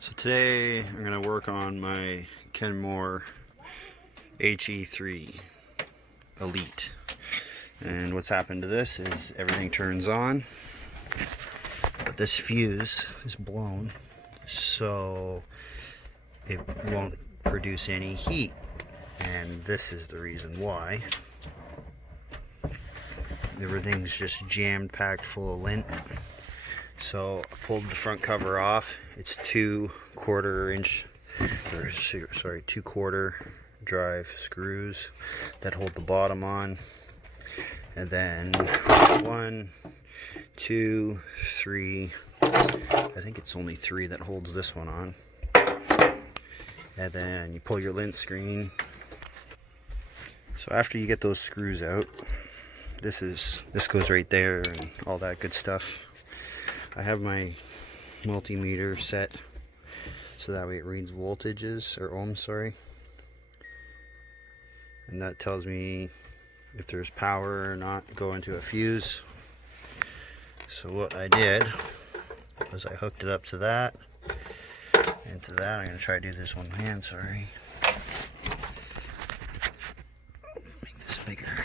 So today I'm going to work on my Kenmore HE3 Elite. And what's happened to this is everything turns on, but this fuse is blown, so it won't produce any heat. And this is the reason why. Everything's just jammed packed full of lint. So I pulled the front cover off. It's 2 quarter drive screws that hold the bottom on, and then 1, 2, 3. I think it's only 3 that holds this one on. And then you pull your lint screen. So after you get those screws out, this goes right there and all that good stuff. I have my multimeter set so that way it reads voltages, or ohms, sorry. And that tells me if there's power or not going to a fuse. So what I did was I hooked it up to that and to that. I'm going to try to do this one hand, sorry. Make this bigger.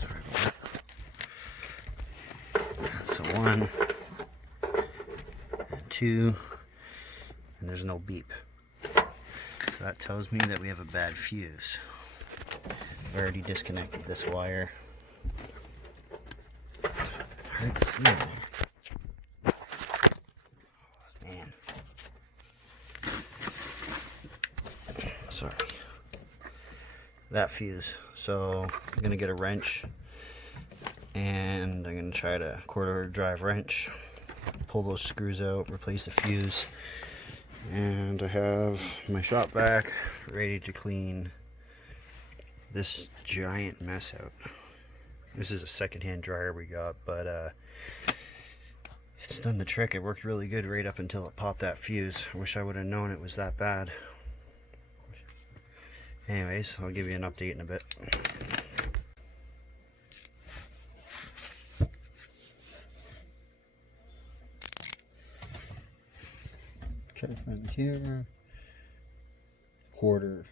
Sorry about that. So 1 and 2, and there's no beep. So that tells me that we have a bad fuse. I've already disconnected this wire. Hard to see anything. Oh, man. Sorry. That fuse. So I'm going to get a wrench and I'm going to try to quarter drive wrench, pull those screws out, replace the fuse. And I have my shop vac ready to clean this giant mess out. This is a secondhand dryer we got, but it's done the trick. It worked really good right up until it popped that fuse. I wish I would have known it was that bad. Anyways, I'll give you an update in a bit. Try to find here. Quarter.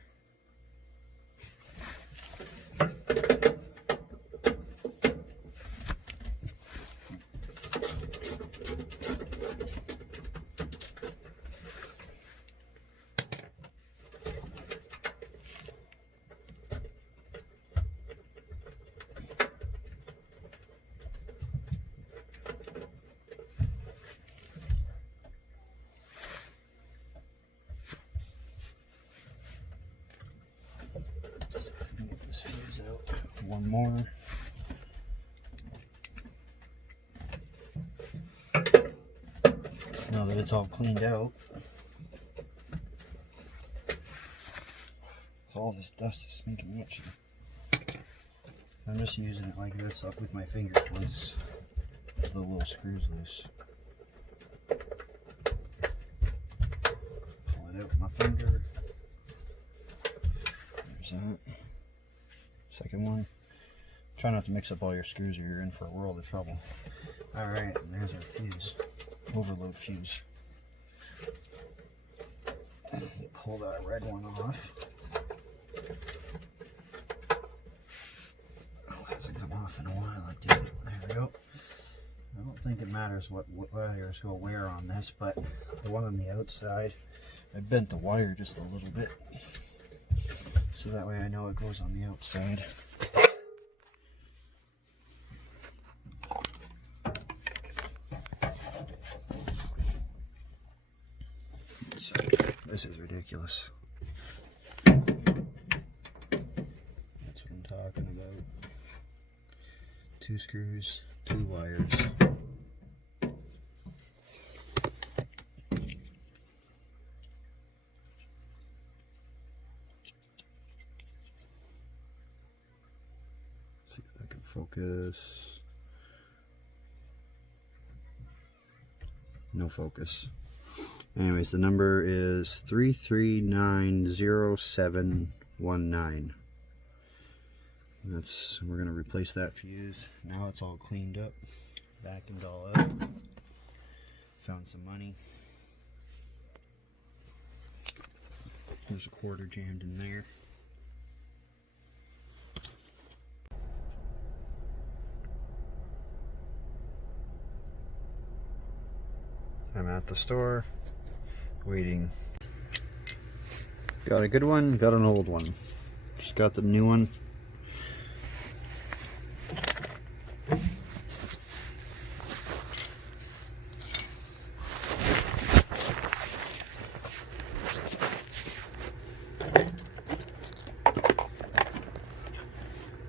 Get this fuse out. One more. Now that it's all cleaned out, all this dust is making me itchy. I'm just using it like this up with my fingers once the little screws loose. Pull it out with my finger. There's that. Second one. Try not to mix up all your screws or you're in for a world of trouble. Alright, and there's our fuse. Overload fuse. Pull that red one off. Oh, it hasn't come off in a while. I did it. There we go. I don't think it matters what wires go where on this, but the one on the outside, I bent the wire just a little bit. So that way I know it goes on the outside. This is ridiculous. That's what I'm talking about. 2 screws, 2 wires. See if I can focus. No focus. Anyways, the number is 3390719. We're going to replace that fuse. Now it's all cleaned up, vacuumed all out. Found found some money. There's a quarter jammed in there. I'm at the store waiting. Got a good one, got an old one. Just got the new one.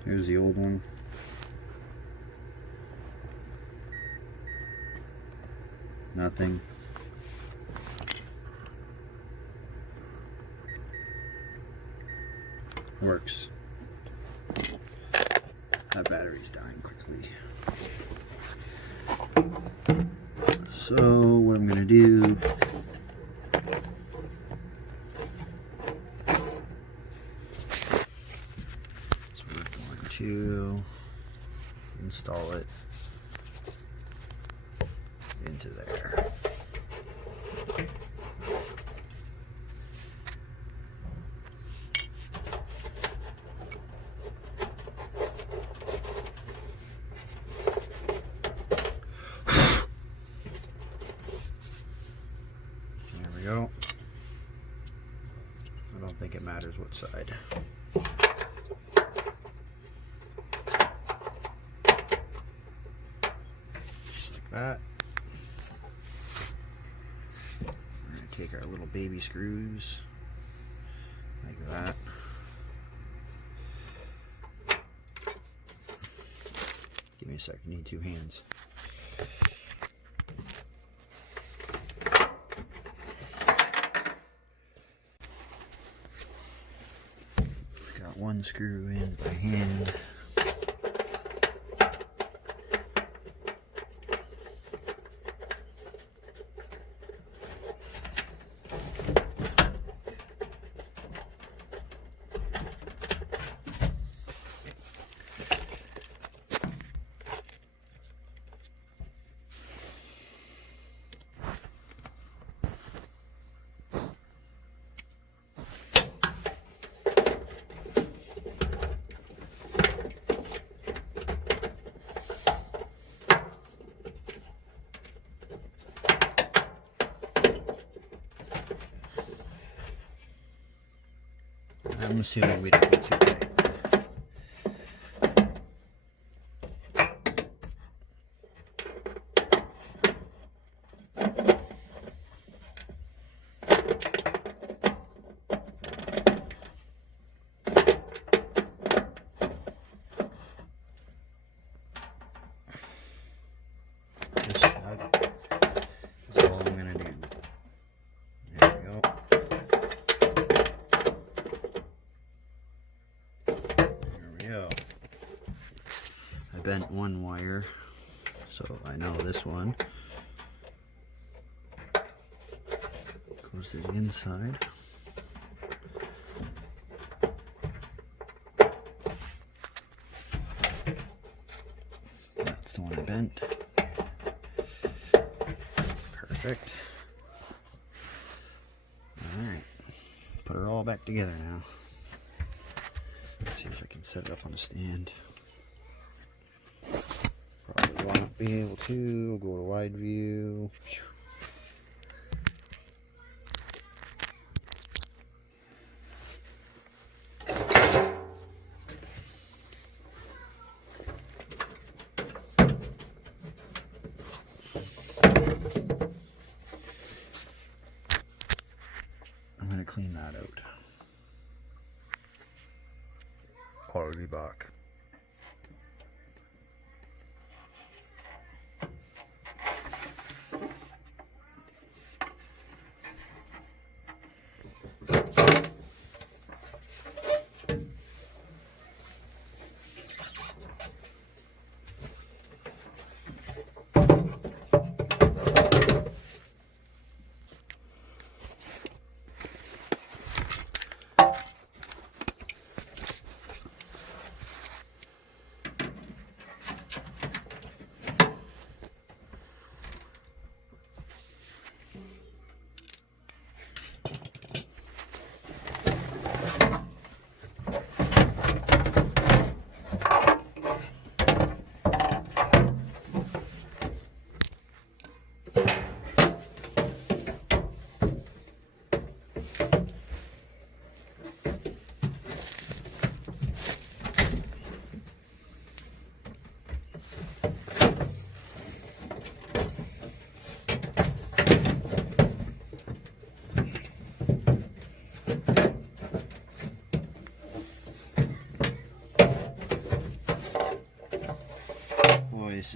Here's the old one. Nothing. Works. That battery's dying quickly. So what I'm gonna do, is we're going to install it into there. There we go. I don't think it matters what side. Just like that. We're going to take our little baby screws like that. Give me a sec, I need two hands. Got one screw in by hand. I'm assuming we don't get too tight. This snug is all I'm gonna do. There we go. Go. I bent one wire, so I know this one goes to the inside. That's the one I bent. Perfect. Alright, put her all back together now. Let's see if I can set it up on a stand. Probably won't be able to. We'll go to wide view. I'm going to clean that out. I'll be back.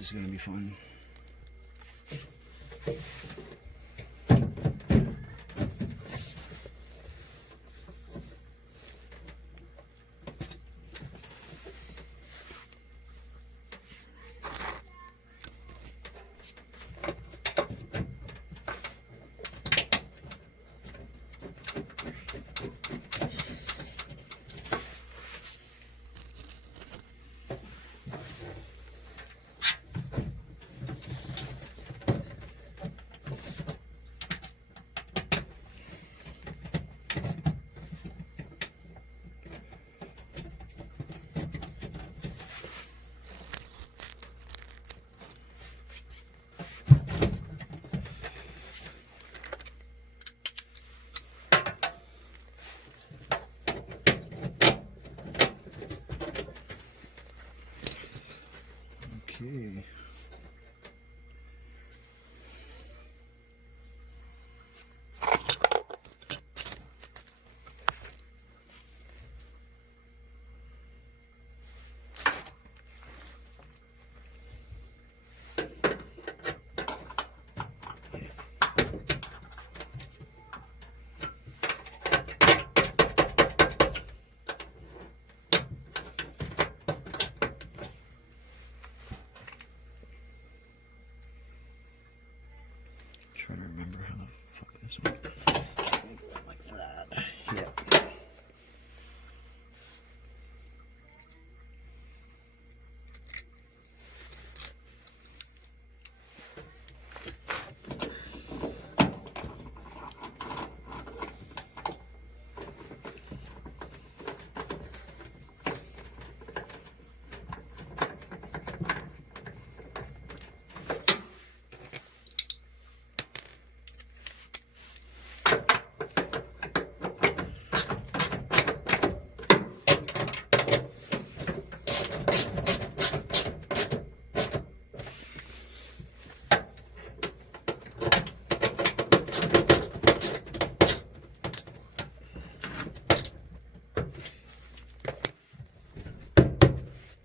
is going to be fun. Okay. Try to remember how the fuck this one. Go in like that. Yep.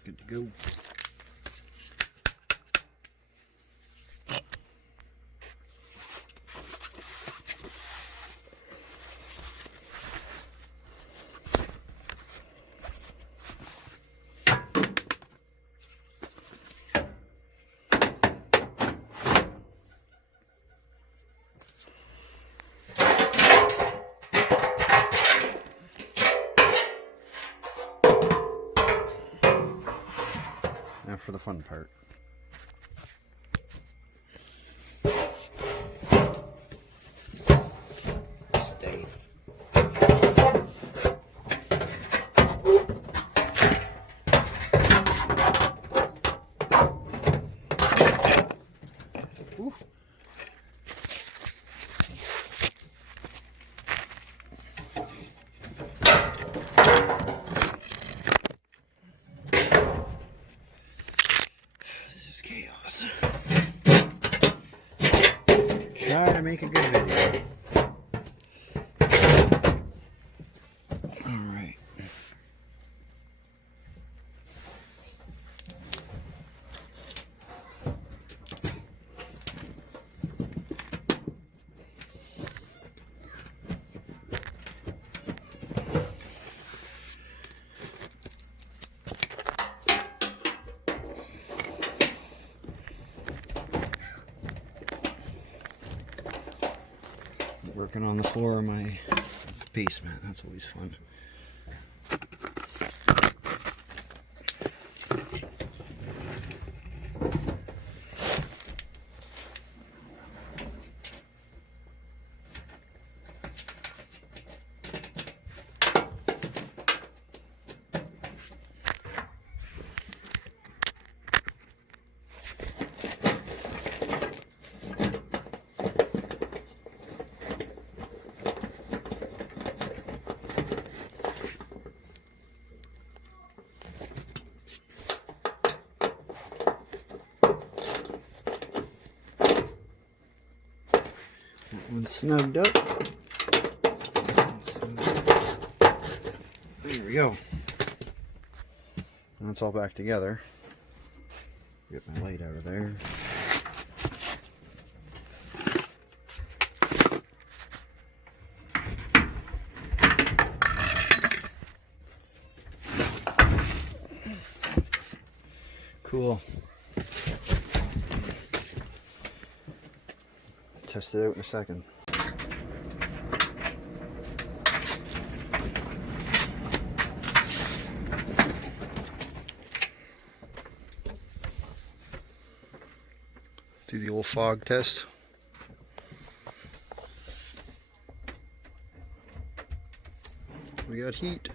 Good to go. Now for the fun part. Stay. Ooh. Try to make a good video. Alright. Working on the floor of my basement, that's always fun. That one's snugged up. There we go. And it's all back together. Get my light out of there. Cool. Test it out in a second. Do the old fog test. We got heat.